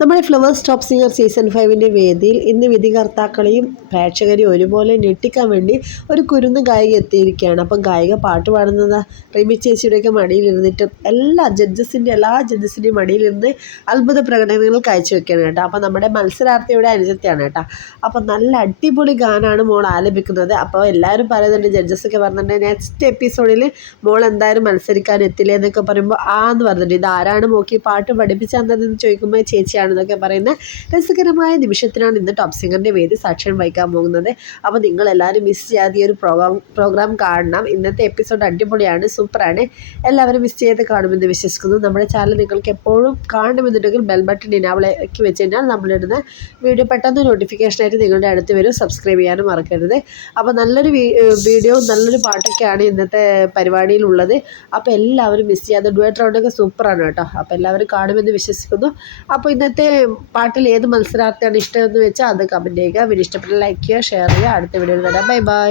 നമ്മുടെ flowers top singer season 5 വേദിയിൽ ഇന്ന് വിധികർത്താക്കളെയും പ്രേക്ഷകരെയും ഒരുപോലെ ഞെട്ടിക്കാൻ വേണ്ടി ഒരു കുരുന്ന് ഗായിക എത്തിയിരിക്കുകയാണ്. അപ്പം ഗായിക പാട്ട് പാടുന്നത് റിമി ചേച്ചിയുടെയൊക്കെ മടിയിലിരുന്നിട്ടും എല്ലാ ജഡ്ജസിൻ്റെയും മടിയിലിരുന്ന് അത്ഭുത പ്രകടനങ്ങൾ കാഴ്ചവെക്കുകയാണ് കേട്ടോ. അപ്പം നമ്മുടെ മത്സരാർത്ഥിയുടെ അനുജത്തിയാണ് കേട്ടോ. അപ്പം നല്ല അടിപൊളി ഗാനമാണ് മോൾ ആലപിക്കുന്നത്. അപ്പോൾ എല്ലാവരും പറയുന്നുണ്ട്, ജഡ്ജസൊക്കെ പറഞ്ഞിട്ടുണ്ട് നെക്സ്റ്റ് എപ്പിസോഡിൽ മോൾ എന്തായാലും മത്സരിക്കാൻ എത്തില്ല എന്നൊക്കെ പറയുമ്പോൾ എന്ന് പറഞ്ഞിട്ടുണ്ട്. ഇത് ആരാണ് മോക്കി പാട്ട് പഠിപ്പിച്ചു തന്നതെന്ന് ചോദിക്കുമ്പോൾ ചേച്ചിയാണെന്നൊക്കെ പറയുന്ന രസകരമായ നിമിഷത്തിനാണ് ഇന്ന് ടോപ്പ് സിംഗറിൻ്റെ വേദി സാക്ഷ്യം വഹിക്കാൻ പോകുന്നത്. അപ്പോൾ നിങ്ങളെല്ലാവരും മിസ് ചെയ്യാതെ ഈ ഒരു പ്രോഗ്രാം കാണണം. ഇന്നത്തെ എപ്പിസോഡ് അടിപൊളിയാണ്, സൂപ്പറാണ്. എല്ലാവരും മിസ് ചെയ്ത് കാണുമെന്ന് വിശ്വസിക്കുന്നു. നമ്മുടെ ചാനൽ നിങ്ങൾക്ക് എപ്പോഴും കാണണമെന്നുണ്ടെങ്കിൽ ബെൽ ബട്ടൺ ഇനാബിളാക്കി വെച്ച് കഴിഞ്ഞാൽ നമ്മളിടുന്ന വീഡിയോ പെട്ടെന്ന് നോട്ടിഫിക്കേഷനായിട്ട് നിങ്ങളുടെ അടുത്ത് വരും. സബ്സ്ക്രൈബ് ചെയ്യാനും മറക്കരുത്. അപ്പോൾ നല്ലൊരു വീഡിയോ നല്ലൊരു പാട്ടൊക്കെയാണ് ഇന്നത്തെ പരിപാടിയിലുള്ളത്. അപ്പോൾ എല്ലാവരും മിസ് ചെയ്യാതെ ഡുവറ്റ് റൗണ്ടൊക്കെ സൂപ്പറാണ് കേട്ടോ. അപ്പോൾ എല്ലാവരും കാണുമെന്ന് വിശ്വസിക്കുന്നു. അപ്പോൾ ഇന്നത്തെ പാട്ടിൽ ഏത് മത്സരാർത്ഥിയാണ് ഇഷ്ടമെന്ന് വെച്ചാൽ അത് കമൻറ്റ് ചെയ്യുക. വീഡിയോ ഇഷ്ടപ്പെട്ട ലൈക്ക് ചെയ്യുക, ഷെയർ ചെയ്യുക. അടുത്ത വീഡിയോയിൽ വരാം. Bye bye.